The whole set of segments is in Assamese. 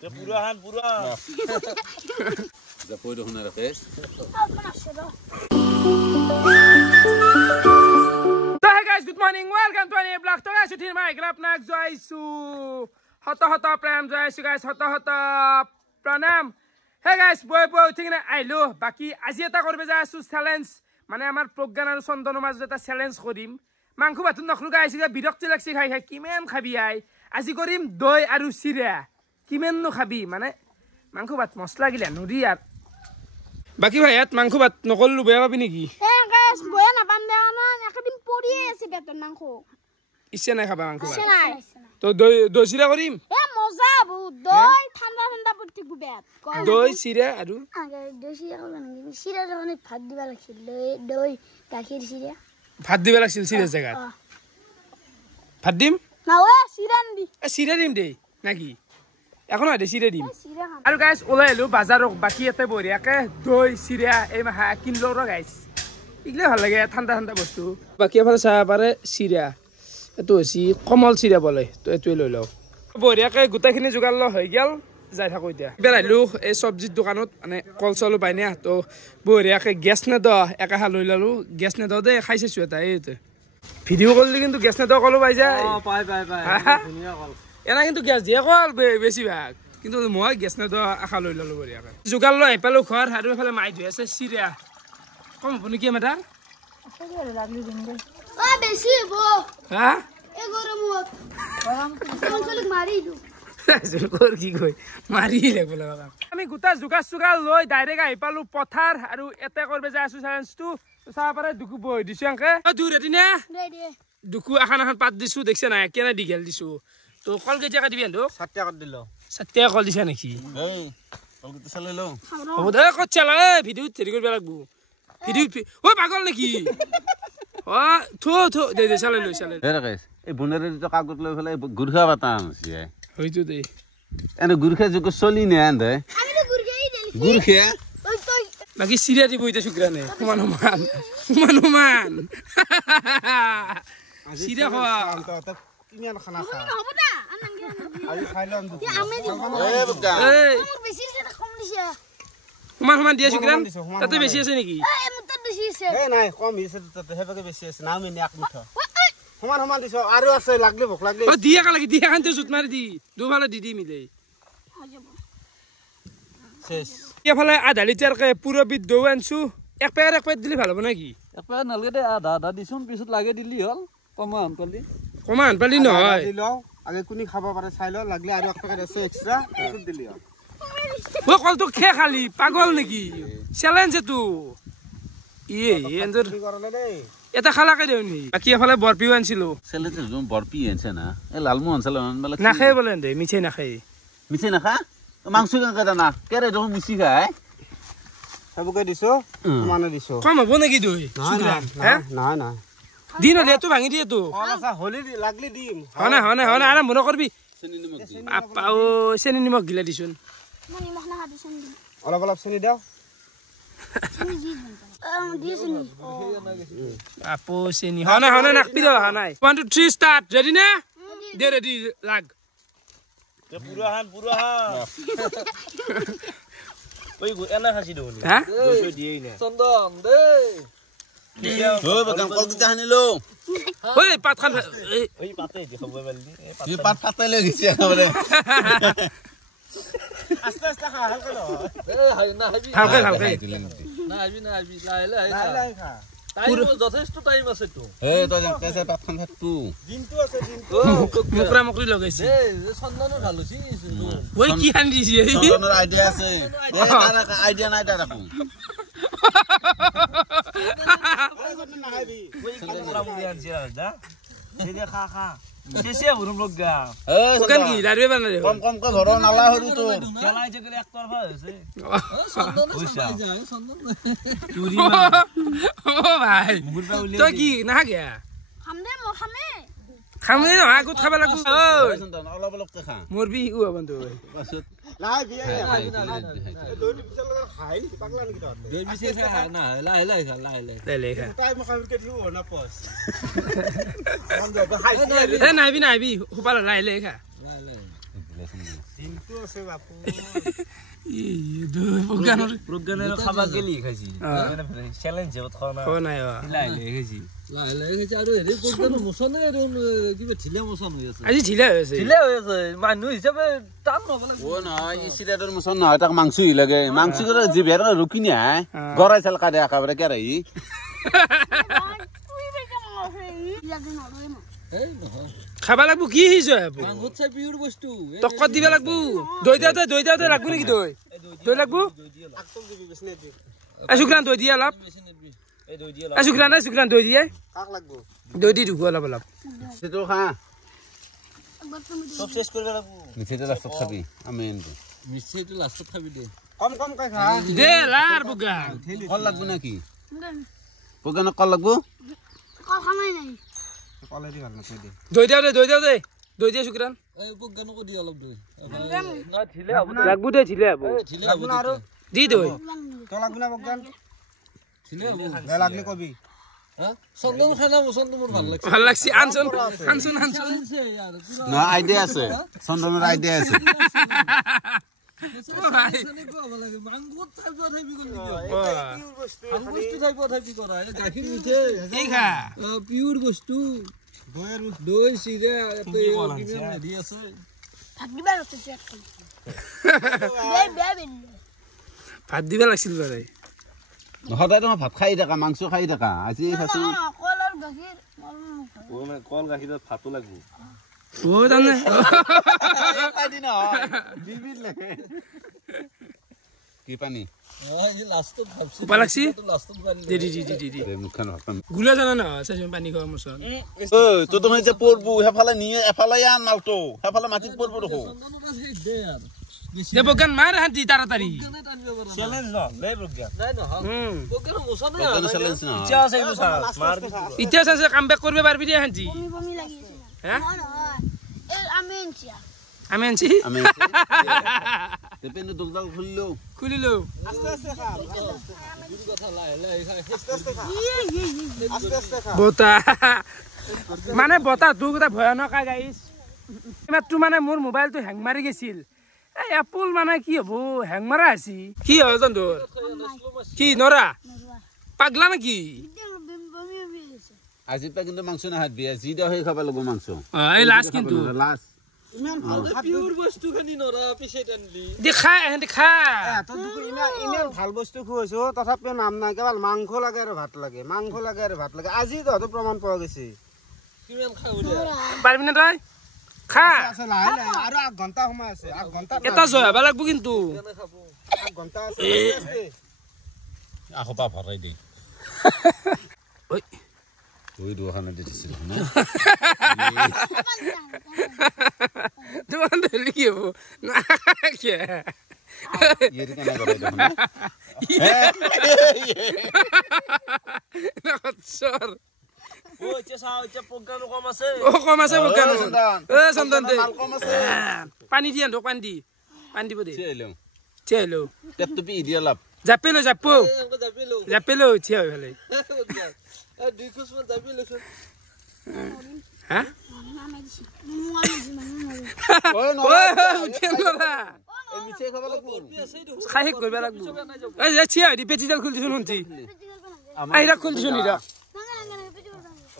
তে পুরা হান পুরা যা পয়দো হুনা রাখে So hey guys, good morning. Welcome to a new vlog. So guys, today my club nak joisu. Hota pranam joisu guys. Hota pranam. Hey guys, boy ঠিক না আইলো বাকি আজি এটা করবে যাইছো চ্যালেঞ্জ মানে আমার প্রজ্ঞান আর চন্দনৰ মাজত এটা চ্যালেঞ্জ কৰিম মাংস ভাত নখলু গাইছ বিৰক্তি লাগছি খাই কিমান খাবি আই আজি কৰিম দই আৰু চিৰা কিমান নো খাবি মানে মাংস ভাত মছলা গিলা নৰি আর বাকি ভাই ইয়াত মাংস ভাত নকললু বেয়া পাবি নেকি এ গাইস বয়া না পাম বেয়া না একদিন পড়িয়ে আছে বেতন মাংস ইচ্ছা নাই খাবা মাংস ভাত নাই তো দই চিৰা কৰিম এ মজা বু দই ঠান্ডা পড়তে গুবেত দই চিৰা আৰু আগে দই চিৰা কৰব না চিৰা যখন ভাত দিবা লাগছিল দই গাখীৰ চিৰা ভাত দিবা লাগছিল চিৰা জায়গা ভাত দিম না ও চিৰা নি চিৰা দিম দেই নাকি এখন আদে চিৰা দিম চিৰা খাম আৰু গাইস ওলাই এলো বাজাৰক বাকি এতে বঢ়িয়াকে দই চিৰা এই মাহা কিনলো ৰ গাইস ইগলে ভাল লাগে ঠান্ডা বস্তু বাকি এফালে চাহ পাৰে চিৰা এটো হৈছে কমল চিৰা বলে তো এটোই লৈ লও বঢ়িয়াকে গোটাখিনি যোগাৰ ল হৈ গেল যাই থাকো এতিয়া বেলাইলো এই সবজিৰ দোকানত মানে কল চলো পাইনে তো বঢ়িয়াকে গ্যাস নে দ একাহা লৈ ললো গ্যাস নে দ দে খাইছেছো এটা এইতে ভিডিও করলি কিন্তু গ্যাস নে দ কলো পাই যায় পাই ধুনিয়া কল এনা কিন্তু গ্যাস দিয়ে কল বেশি ভাগ কিন্তু মই গ্যাস নে দ আখা লৈ ললো বঢ়িয়াকে যোগাৰ ল এপালো ঘৰ আৰু এফালে মাই ধুই আছে চিৰা কম আপুনি কি মেটাৰ ও বেশি বো হা এ গৰমত চলক মাৰি দু জোৰ কি কই মাৰি লাগব লগা আমি গুটা জুগাৰ লৈ ডাইৰেক্ট আহি পালো পথাৰ আৰু এতে কৰবে যাই আছো চ্যালেঞ্জটো চাহ পাৰে দুকু বৈ দিছো আংকে দূৰ এটি না রেডি দুকু এখন পাত দিছো দেখছে না কেনে দিগেল দিছো তো কল কেতিয়া কাটিবি এন্দো 60 টাকা দিল 60 টাকা কল দিছা নেকি এই কলকে চালে লো হ'ব দে কত চালা ভিডিও হেৰি কৰিব লাগব ভিডিও ও পাগল নেকি ও থো দে চালে এ ৰাখে এই বনেৰে তো কাগজ লৈ ফেলে গুৰখা বাতা আনছি হইতো দে এনে গুৰখা যুগ চলি নে আন্দে আমি তো গুৰগাই দিলি গুৰখা ওই তো বাকি চিৰা দিব ইতে শুক্ৰানে সমান চিৰা খোৱা কিমান খানা খা হবো না আনঙ্গে আজি খাইলাম এ আমি দিব এ বুকা এই আমার বেশি সেটা কম দিছে সমান দিয়ে শুক্রান তাতে বেশি আছে নেকি এ মুত বেশি আছে এ নাই কম হিছে তাতে হেবাকে বেছি আছে নাম এনে এক মুঠা সমান দিছ আৰু আছে লাগলে ভোক লাগলে ও দিয়া কালে দিয়া খানতে জুত মারি দি দুফালে দি মিলে শেষ এফালে আধা লিটার কে পুরো বিদ দৌ আনছু এক পেকেট দিলে ভাল হ'ব নাকি একবার নালগে দে আধা দিছুন পিছত লাগে দিলি হল কমান পালি কমান পালি নহয় দিল আগে কোনি খাব পাৰে চাই ল লাগলে আৰু এক টাকা আছে এক্সট্রা পিছত দিলি ও কলটো খে খালি পাগল নেকি চ্যালেঞ্জ এটো এন্দর কি করলে দেই এটা খালাকে দেউনি বাকি এফালে বরপিও আনছিলো সেলেতে জুম বরপি আছে না এ লালমোহন চালা মানে নাখাই বলে দে মিছে নাখাই মিছে না খা মাংস কাঙ্কা দানা কেরে যখন মিছি খায় হেবুকে দিছো মানে দিছো কম হ'ব নেকি দই না না দিন হলে তো ভাঙি দিয়ে তো আচ্ছা হলি লাগলি দিম হনে আরাম মনে করবি চেনি নিমখ দি আপাও চেনি নিমখ গিলা দিছুন মনি মখনা হাদিছেন অলপ চেনি দাও দিছেন আপো চেনি হনে নাকপি দ হানাই 1 2 3 স্টার্ট রেডি না দে রেডি লাগ তে পুরা হান ওই এনা খাসি দেউনি হ্যাঁ দুশো দিয়েই না চন্দন দে ও বাগান কল কিটা হানিলো ওই পাত খান ওই পাতে দি খবর বললি কি পাত ফাটাইলে গিছে বলে আস্তে খা হালকা লো এ হাই না হাবি হালকা না হাবি লাইলে লাই খা টাইম যথেষ্ট টাইম আছে তো এ তো কেসে পাত খান ফাটু দিনটো আছে দিনটো মুকরা মুকরি লগাইছি এ চন্দনৰ ভাল হৈছি ওই কি হান দিছি চন্দনৰ আইডিয়া আছে এ তারা আইডিয়া নাই তারা কো না হাবি ওই কামরা মুদি আনছি দা এই দে খা শেষে ভরুম লগা এ ওখান কি লাড়বে বানা দে কম কম কে ঘর নালা হরু তো খেলাই যে গেলে একতরফা হইছে চন্দন যায় চন্দন চুরি ও ভাই মুরবা উলি তো কি না গয়া খামদে খামে খামে না আগত খাবা লাগু ওই চন্দন অলপ অলপ কে খা মোরবি ও বন্ধু পাছত লাই বিয়া দৌড়ি পিছল খাই পাগলা নাকি তো দে বিছে খা না লাই খা লাই লেখা টাইম খাইকে দিও না পস খাম দে খাই এ নাইবি হুপালা লাই লেখা লাই দিনটো আছে বাপু প্ৰজ্ঞানৰ খাবা গেলি খাইছি চ্যালেঞ্জ হত খানা খোৱা নাই লাইলে খাইছি লাহে গৈছে আৰু হেৰি পৰ্যন্ত মোচনে আৰু কিবা ঢিলা মোচন হৈ আছে আজি ঢিলা হৈ আছে দিলে হৈ আছে মানুহ হিচাপে টান নগলে ও নহয় ই চিৰাটোৰ মচন নহয় তাক মাংসই লাগে মাংস করে জিভের রুকি না গড়াই চাল কাটে একেবারে কেরে ই এই নহয় খাবা লাগব কি হিজ মাংসত চাই পিউৰ বস্তু টকত দিবা লাগব দৈ দিওঁতে লাগব নেকি দৈ লাগব শুক্ৰান দৈ দিয়ে অলপ শুক্ৰান দৈ দিয়ে কাক লাগবো দৈ দি ঢুকো অলপ সেটো খা সব শেষ করবে লাগবো মিঠাইটো লাষ্টত খাবি আমেন মিষ্টিটো লাষ্টত খাবি দে কম কম কাই খা দে লাৰ বুগা কল লাগবো নাকি পগান কল লাগবো খানাই নাই কলে দি ভাল না কই দে দৈ দিয়ে শুক্ৰান এই পগানকো দি অলপ দে না ঢিলে হব লাগব দে ঢিলে হব ঢিলা হ'ব আৰু দি দৈ তো লাগবো না বগান ঢিলা হ'ব বে লাগলি কবি হা চন্দন খানা মোচনটো মোৰ ভাল লাগছে ভাল লাগছি আনছন না আইডিয়া আছে চন্দনৰ আইডিয়া আছে মাংসত চাই থাকি কৰা গাখীৰ মিঠে এই খা পিউৰ বস্তু দৈ চিৰা ইয়াতে কিমান হেৰি আছে ভাত দিবা লাগছে ভাত দিবা লাগছিল bare সদায় তোমাৰ ভাত খাই থাকা মাংস খাই থাকা আজি খাইছো কল আৰু গাখীৰ কল গাখীৰত ভাতো লাগবো ও জানে কি পানী লাষ্টত ভাবছি কোপা লাগছি লাষ্টত পানী দি মুখখন ভাত গুলা জানা না চাইছো পানী খোৱা মছন তো তুমি যে পৰবো হেফালে নিয়ে এফালে আন মালটো হেফালে মাটিত পৰবো দেখো দে বগান মাৰ হান্তি তাড়াতাড়ি চ্যালেঞ্জ ন লে বগান নাই নহয় পগান মোচনে পগান চ্যালেঞ্জ না ইচ্ছা আছে কিন্তু মার দি ইতিয়া চাইছে কাম বেক কৰিব পাৰবি দে হান্তি বমি লাগি আছে হ্যাঁ নহয় এই আমেনচিয়া আমি আনছি আমি তেপেন দুগদাল খুললো খুলিলো আস্তে আস্তে খা কথা লাহে লাহে খাই আস্তে আস্তে খা আস্তে আস্তে খা বতা মানে বতা তোৰ কথা ভয়ানক গাইছ মাত্ৰ মানে মোৰ মোবাইলটো হেং মাৰি গৈছিল এই এপল মানে কি হ'ব হেং মাৰা আছি কি হয় জান তোৰ কি নৰা পাগলা নেকি বমি আছে আজি পা কিন্তু মাংস না হাত বিয়া জি দা হৈ খাব লাগব মাংস এই লাষ্ট কিন্তু লাষ্ট ইমান ভাল পিউৰ বস্তু খানি নৰা পিছে টানলি দেখা এহেঁতি খা তো দুকু ইমান ভাল বস্তু খুৱাইছো তথাপিও নাম নাই কেৱল মাংস লাগে আৰু ভাত লাগে আজি তহঁতৰ প্ৰমাণ পোৱা গৈছে কিমান খাও দে পাৰিবি নে তই খা আছে লাহে লাহে আৰু 1 ঘণ্টা সময় আছে 1 ঘণ্টা এটা জয় হ'ব লাগব কিন্তু 1 ঘণ্টা আছে আস্তে আখপা ভৰাই দি ঐ ওই দুখানে দিছিল না তোমার ধরলি কি হবো না কে ইয়ে কেন করে দেখুন সর ও চেসা হচ্ছে প্রজ্ঞান কম আছে ও কম আছে বগান এ সন্তান দে কম আছে পানি দি আনতো পানি দিব দে চেলো চেলো পেট টুপি দিয়া লাভ জাপেলো এনেকৈ যাবিলো জাপেলো চিয়া হৈ ভালে এই দুই খোজমান যাবি লৈছো হা মামা দিছি মুয়া ওই ও কেনরা এই মিছে খাব লাগব খাই শেষ কৰিব লাগব এই যে চিয়া দি পেচিডাল খুলি দিছুন হন্তি আইরা খুলি দিছুন ইরা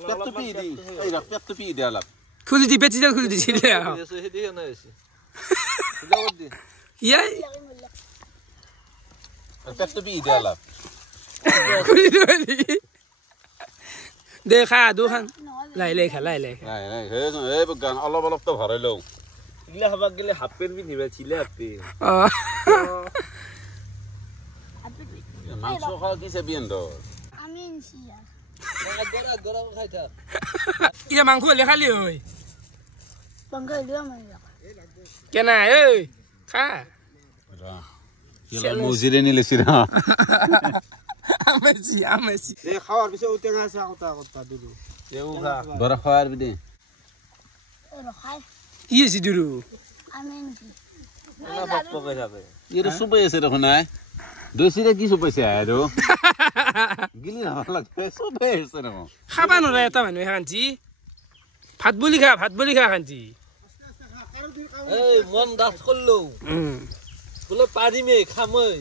পেট টুপি দি এই পেট টুপি দিয়া লাভ খুলি দি পেচিডাল খুলি দিছিল এসে হেদি না এসে যাও দি ইয়াই পেট টুপি দিয়া লাভ খুলি দি দেখা দুখান লাই খা নাই নাই এই গান অলপ অলপ তো ভৰাই লও ইগলা হবা গেলে হাফ পেন পিন্ধিবা ছিলে হাফ পেন মাংস খাও কি চাবি এন্দ আমেনচিয়া গৰা খাই থাক ইয়া মাংস লেখালি হয় বংগা লিয়া মাইয়া কেনা এই খা কেলা মজিৰে নিলেছি না আমেছি এই খাওয়াৰ পিছে উটেঙা আছে কথা দিলো দেউ খা বৰা খাৱাৰ বিদে ৰখাই কি আছে দুৰু আমেনচি না ভাত পকাই যাবে ইৰে সুপাই আছে দেখোন নাই দৈছিৰে কি সুপাইছে আৰু গিলি না লাগে সুপাই আছে দেখোন খাবা নৰা এটা মানুহ খান্তি ভাত বুলি খা খান্তি এই মন দাস করলো বলে পারিমে খামই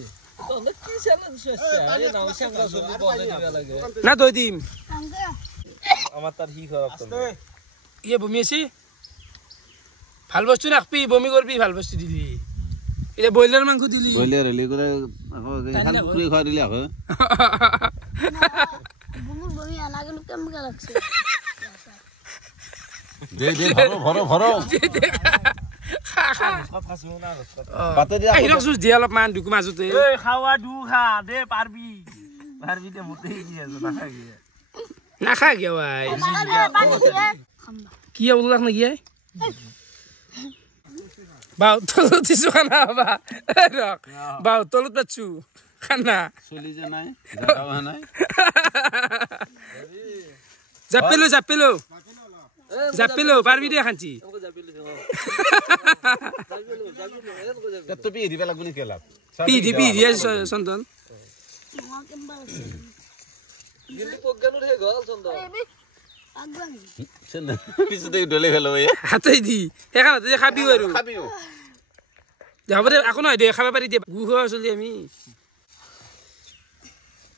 তনে কি চ্যালেঞ্জ হচ্ছে এই নাও সাংলা সবজি বনে দিবা লাগে না দই দিম আমার তার হি খারাপ তো ইয়ে বমি আছে ভাল বস্তু রাখবি বমি করবি ভাল বস্তু দিবি এটা ব্ৰইলাৰ মাংস দিলি ব্ৰইলাৰ হলি কৰে আকৌ খান পুৰি খোৱা দিলে আকৌ বমি আনা গেল কেমন লাগছে দে ভৰো পাতে দিয়া হিৰক জুচ দিয়ে অলপমান দুকু মাজতে এই খাওয়া দু খা দে পারবি দে মতে কি আছে না কি নাখা গে ভাই কি উল্লাখ নাকি বাউ তলত দিছো খানা বা ৰক বাউ তলত পাচ্ছু খানা চলি যে নাই জাগাও নাই জাপিলো পারবি দে খানছি তো পি দিবা লাগব নি কেলা পি দি সন্তন কিন্তু পজ্ঞানুর হে গল চন্দ সেন পিছতে ডলে গেল ভাই হাতে দি হেখান যে খাবি আৰু খাবিও যাব দে আকো নহয় দে খাবা পাৰি দে গু খোৱা চলি আমি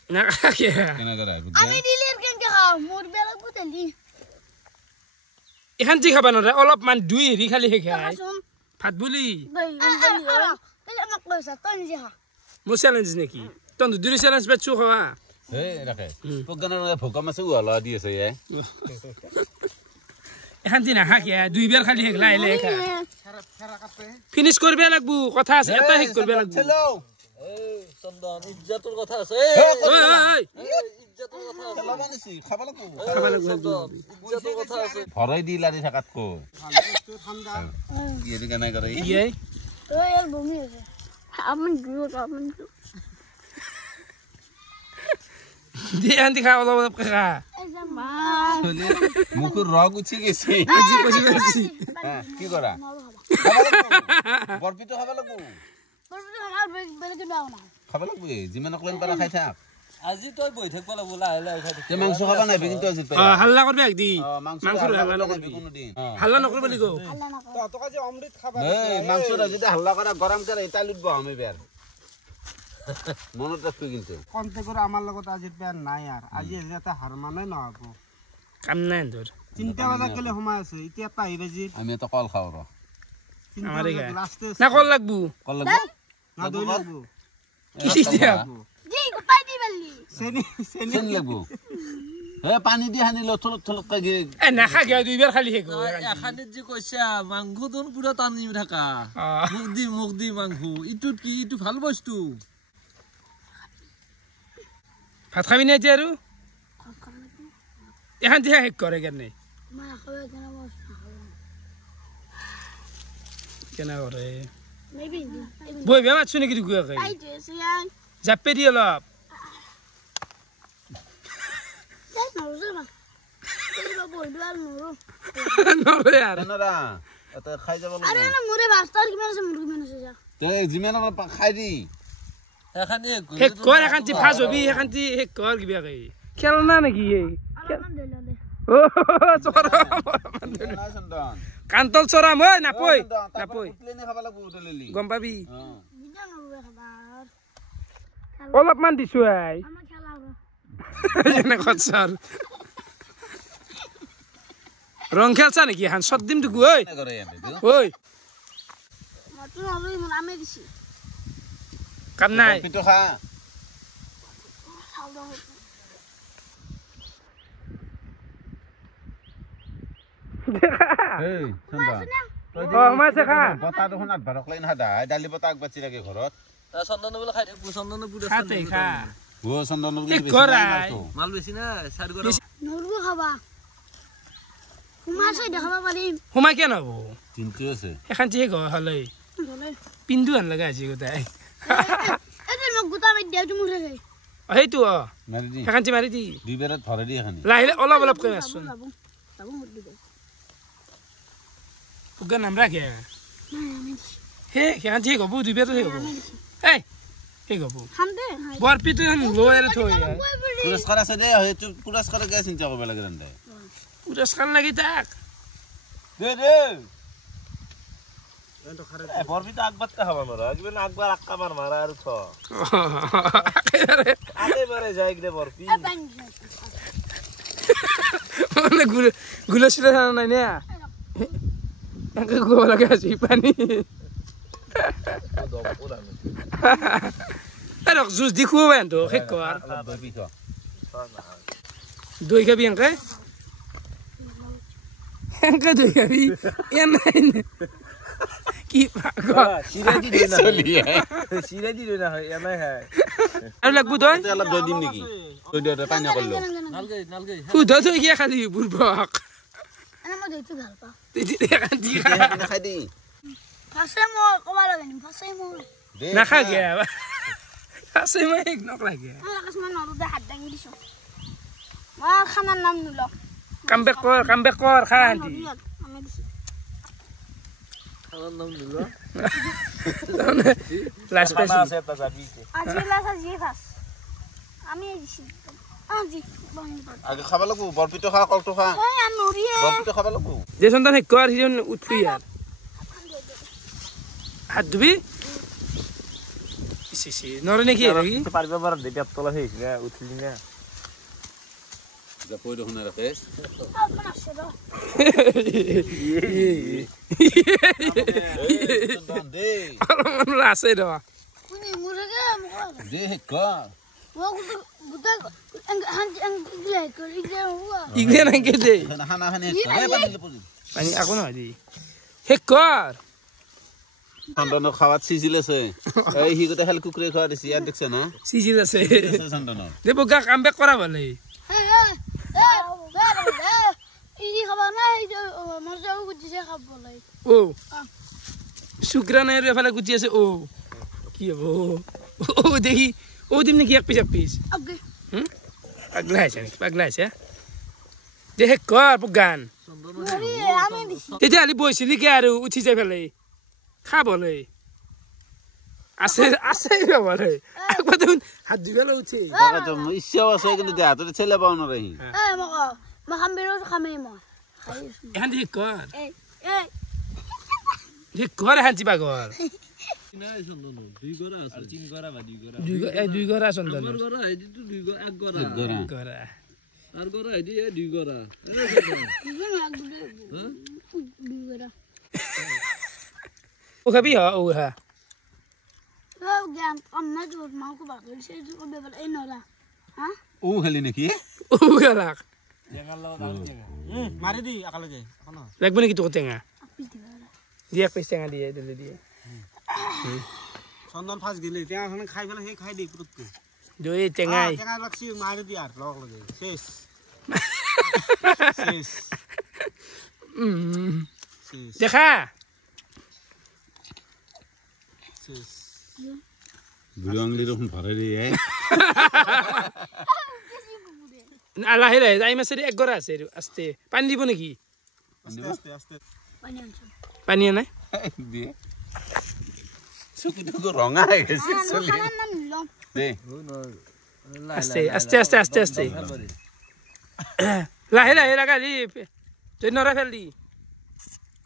না কে কেনা কৰা আমি দিলেৰ কেনকে খাও মোৰ বেলা গুতেলি এখন যি খাবা নৰে অলপমান দুই হেৰি খালি হে খাই শুন ভাত বুলি ভাই তাহলে আমাক কইছা তই নিজে খা মোৰ চেলেঞ্জ নেকি তই দুই চেলেঞ্জ পেছু খোৱা হে ৰাখে পগানৰ ভোকা মাছে উলা দি আছে এ এখন যি নাখা কে দুই বেৰ খালি হে লাইলে খা ফিনিশ কৰিব লাগব কথা আছে এটা শেষ কৰিব লাগব এই চন্দন ইজ্জতৰ কথা আছে ঐ ইজ্জতৰ কথা আছে লাবানিছি খাব লাগব খাবা লাগব ইজ্জতৰ কথা আছে ভৰাই দি লাৰি থাকাত কো ঠান্ডা কি এৰি কেনে কৰে কি এই ওই এর বমি হয়েছে আপনি গুলো আপনি দি আন্তি খা অলপ খা মুখৰ ৰগ উঠি গেছি জি পছি কি কৰা বৰপিটো খাব লাগব খাব লাগব যিমান অকলেন পাৰা খাই থাক আজি তই বহি থাকব লাগব লাহে লাহে খাই তে মাংস খাবা নাই কিন্তু আজি পাই হাল্লা কৰবি একদি মাংস হাল্লা নকৰবি কোনো দিন হাল্লা নকৰব বুলি কও তহঁতক আজি অমৃত খাবা এই মাংস যদি হাল্লা কৰা গৰম কৰে এটা লুটব আমি বেৰ মনত ৰাখবি কিন্তু কন্তে কৰে আমাৰ লগত আজি বেৰ নাই আৰ আজি এটা হাৰ মানে নহব কাম নাই তোৰ 3টা বাজা গেলে সময় আছে এতিয়া 5 বাজি আমি এটা কল খাও ৰ 3টা আমারে বাজা গায়। লাস্টে না কল লাগব কল লাগব না দই লাগবো কি দিয়া জি উপায় দি বললি সেনি চেন লাগব হে পানী দি হানি লথলক থলক কাগে এ নাখা গে দুই বেৰ খালি হে কও এখানিত যে কৈছা মাংস দন পুরা টানি থাকা মুখ দি মাংস ইটুত কি ইটু ভাল বস্তু ভাত খাবি না এতিয়া আৰু এখন দিয়া শেষ কৰে কেনে মা খাবে কেন বস কেনে কৰে মেবি বই বেয়া মাছু নেকি দুগুয়া খাই আই দেছে ইয়াং জাপে দি অলপ তাই নরো না এই বাবু দুয়াল নরো নৰে আৰু কেনৰা এটা খাই যাব আরে লাগব না মোরে বাস্তার কি মানে মুরগি মানে যা তে যিমান খাই দি এখানি শেষ কৰ এখানটি ফাজ হবি এখানটি শেষ কৰ কিবা খাই খেল না নেকি এই আলাম দেলে ও চৰা নাই চন্দন কান্তল চৰা মই নাপই নাপই প্লেনে খাব লাগব উঠলেলি গম পাবি বিজা নরো খাবার অলপমান দিছো আই আমার খেলা হবে এনে খচ্ছৰ ৰং খেলছা নেকি হান সদ দিম দুগু ঐ কৰে এনে ঐ মত নরো মন আমি দিছি কাম নাই পিটো খা খাওয়া এই চন্দন অ মাছে খা বতা দেখোন আঠ বাৰক লাইন হাদা দালি বতা আগবাচি লাগে ঘৰত চন্দন বলে খাই থাকবো চন্দন পুৰা খাতে খা ও চন্দনৰ এই কৰাই। মাল বেশি না সাইড করে নরো খাবা কুমার সাই দেখাবা পারিম সোমাই কিয় নহব চিন্তি আছে এখানটি শেষ হ'লে ধরে পিন্ধু আন লগা আছে গোটাই এদের মোক গুতা মে দেউ মুরে গে সেইটো মাৰি দি এখানটি মাৰি দি দুই বেৰত ভৰাই দি এখানি লাহিলে অলপ অলপ কৈ আছোন বাবু বাবু মুদ দে উগান নাম ৰাখে হে এখানটি শেষ হ'ব দুই বেৰটো শেষ হ'ব এই শেষ হ'ব খামদে বৰপিটো লৈ আৰু থৈ পুৰস্কাৰ আছে দে সেইটো পুৰস্কাৰ গে চিন্তা কৰিব লাগে ৰন্ধে পুৰস্কাৰ লাগি তাক দে দে বৰপিতা আগবাৰতে খাব নোৱাৰা একবাৰ আগবাৰ আক্কামাৰ মাৰা আৰু থ একেবাৰে যায় দে বৰপি মানে গুলো ছিল নাই নে একে গোৱা লাগে আছে পানী আৰু জুচ দি খুৱাব এন্তো শেষ কৰ দৈ খাবি এনকে দৈ খাবি নাই কি পাগল চিৰাজি দৈ না হয় এনাই খায় আৰু লাগবো দৈ অলপ দৈ দিম নেকি দৈ দিওঁতে পানী কৰিলো নালগে নালগে শুদ্ধ দৈ কিয় খালি বুৰ্বক এনে মই দৈটো ভাল পাওঁ খাই দি ফাৰ্ষ্টে মই ক'ব লাগে নি ফাৰ্ষ্টে মই নাখা গিয়া আছে মই এক নক লাগে কিছুমান নৰুতে হাত দাঙি দিছোঁ মই খানাৰ নাম নোলক কাম বেক কৰ খা হান্তি আমি দিছোঁ খানাৰ নাম নিলো লাজ পাইছো আছে তা যাবি আজি লাছ আজি ফাৰ্ষ্ট আমি দিছোঁ আজি বন্ধ আগে খাব লাগব বৰপিটো খা কলটো খা এই আন নৰিয়ে বৰপিটো খাব লাগব যে সন্তান শেষ কৰ সিজন উঠবি ইয়াৰ হাত ধুবি ইসি নৰে নেকি হেৰি পাৰিব পাৰ দে পেট তলা হৈছিলে উঠিলি না যা পই দেখুন ৰাখে আপন আছে ৰ দে অলপমান আছে ৰ কোনি মুৰগে মোক দে কৰ মই বুটা আং ইগলে কৰ ইগলে হুৱা ইগলে নাকি দে খানা খানি কৰে পানী লপজি পানী আকো নহয় দি শেষ কৰ চন্দনৰ খাৱাত সিজিল আছে এই হি গতে খালি কুকুৰে খোৱা দিছি ইয়াত দেখছ না সিজিল আছে চন্দনৰ দে বগা কাম বেক কৰা বলে ইদি খাব নাই মজাও গুজিছে খাব লাগে ও শুক্রানে এফালে গুচি আছে ও কি হবো ও দেখি ও দিম নাকি এক পিস আগে পাগলা আছে দে শেষ কৰ গান নৰি আমি দিছি তেতিয়াহ'লে বহিছিলি কি আৰু উঠি যাই পেলাই খাবলৈ আছে ৰ'বলে একবাৰ দেখোন হাত ধুই পেলাই উঠি তাকেতো ইচ্ছাও আছে কিন্তু দেহাততে ঠেলে পাব নোৱাৰি এই মই খাম বেৰো খামেই মই খাই আছো এখন শেষ কৰ এই শেষ কৰ এখন চিপাগৰ নাই চন্দন দুই গৰা আছে তিন গৰা বা দুই গৰা দুই গৰা চন্দন আমাৰ গৰা হেদিটো দুই গৰা এক গৰা গৰা আৰ গৰা হেদি দুই গৰা ইজন লাগবে হ্যাঁ বিগরা ও খাবি ও হা ও জ্ঞান অন্য জোর মাউকে বাগল সে জোর বেবল এই নরা হ্যাঁ ও খালি নেকি ও গালাক জেঙাৰ লগত আৰু জেঙা মাৰি দি একেলগে এখন লাগব নেকি তোক টেঙা আপি দিবা দিয়ে এক পিচ টেঙা দিয়ে দিলে দিয়ে চন্দন ফাৰ্ষ্ট গেলি টেঙাখন খাই পেলাই সেই খাই দেই পুৰুতকে দৈ টেঙাই টেঙা লাগছি মাৰি দি আৰু লগ লগে শেষ শেষ শেষ দেখা শেষ বুঢ়ী আঙুলি দেখোন ভৰাই দিয়ে লাহে লাহে যাই মাছে এক গৰা আছে আস্তে পানী দিব নেকি আস্তে আস্তে পানি আনছো পানী নাই দিয়ে চকুটো ৰঙা হৈ গৈছে চলি খানার নাম লম দে আস্তে আস্তে আস্তে আস্তে আস্তে লাহে লাহে লাগালি তুই নৰা ফেল দি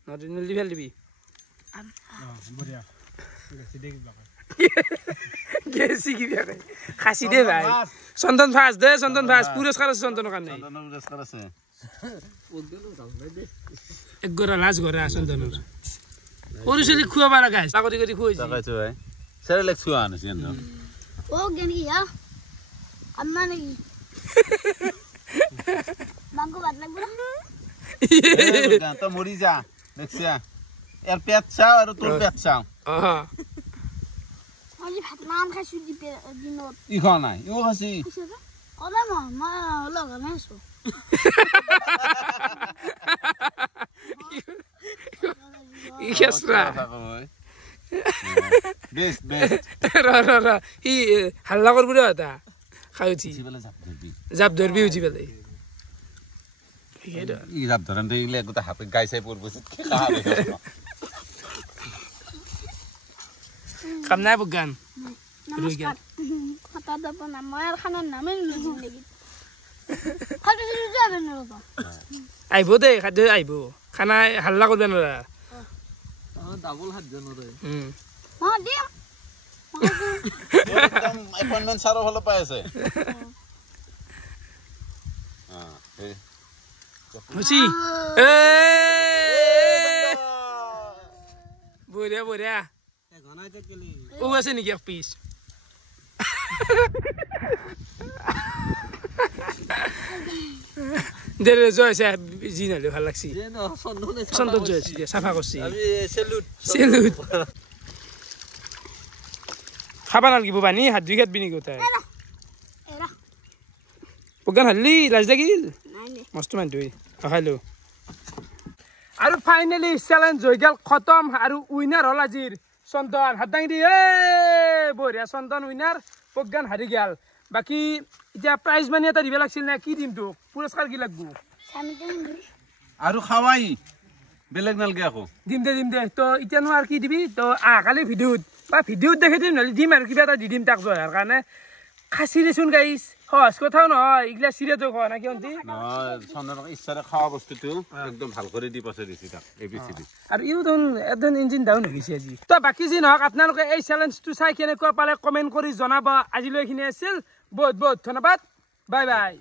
নদী ফেল দিবি বঢ়িয়া গেছি কি বিয়া খাসি দে ভাই চন্দন ফাঁস দে চন্দন ফাঁস পুরস্কার আছে চন্দনের কাৰণে চন্দনৰ পুৰস্কাৰ আছে এক গৰা লাজ গৰা চন্দনৰ সৰু ছোৱালী খুৱাব লগা আছে আগতে কৰি খুৱাইছি তাকাইছো ভাই চেৰেলেক চোৱা আনিছে ও জ্ঞান কি হ্যাঁ আম্মা নাকি মাংস ভাত লাগবে না তই মৰি যা দেখছা এৰ পেট চাও আৰু তোৰ পেট চাও আজি ভাত নাম খাইছো দিনত ই খোৱা নাই ইও খাইছি কলে মই লগামে আছো ইকেছৰা বেষ্ট বেষ্ট ৰ ই হাল্লা কৰিব ৰে এটা খাই উঠি পেলাই জাপ ধৰবি জাপ ধৰবি উঠি পেলাই ই জাপ ধৰন দেইলে গোটা হাতে গাই চাই পৰব কি খাবে কাম নাই বগান নমস্কাৰ হাতা দাব না মই খানাৰ নামে নিলিখি নেকি খালি যাবে না বাবা আহিব দে খাদ্য আহিব খানা হাল্লা কৰিব নোৱাৰা ডাবল হাত জানোৰে মই দিম একদম এপইন্টমেন্ট সাৰৰ হলে পাই আছে খুশি বঢ়িয়া বঢ়িয়া ও আছে নেকি এক পিচ দে জয় আছে জি নালে ভাল লাগছি যে ন চন্দনে চন্দন জয় আছে সাফা করছি আমি সেলুট সেলুট খাবা নালগিব পানী হাত ধুই খাটবি নেকি তাই এৰা পগান হালি লাজ লাগিল নাই নে মস্ত মান ধুই খাইলো আৰু ফাইনেলি চ্যালেঞ্জ হৈ গেল খতম আৰু উইনাৰ হল আজিৰ চন্দন হাত দাঙি দি বঢ়িয়া চন্দন উইনাৰ পগান হাৰি গেল বাকি এতিয়া প্ৰাইজ মানি এটা দিব লাগছিল না কি দিম তোক পুৰস্কাৰ কি লাগব সামিতে মিলি আৰু খাৱাই বেলেগ নালগে আকৌ দিম দে তো এতিয়া নো আৰু কি দিবি তো কালি ভিডিঅ'ত দেখি দিম নহ'লে দিম আৰু কিবা এটা দি দিম তাক জয়াৰ কাৰণে খাচী দেচোন গাইছ সহজ কথাও নহয় এইগিলা চিৰিয়াটো খোৱা না কিয়ন্তি নহয় চন্দনক ইচ্ছাৰে খোৱা বস্তুটো একদম ভাল কৰি দি পাছে দিছি তাক এবিচিডি আৰু ইও দেখোন ইঞ্জিন ডাউন হৈ গৈছে আজি তো বাকী যি নহওক আপোনালোকে এই চেলেঞ্জটো চাই কেনেকুৱা পালে কমেণ্ট কৰি জনাব আজিলৈ এইখিনি আছিল বহুত বহুত ধন্যবাদ বাই বাই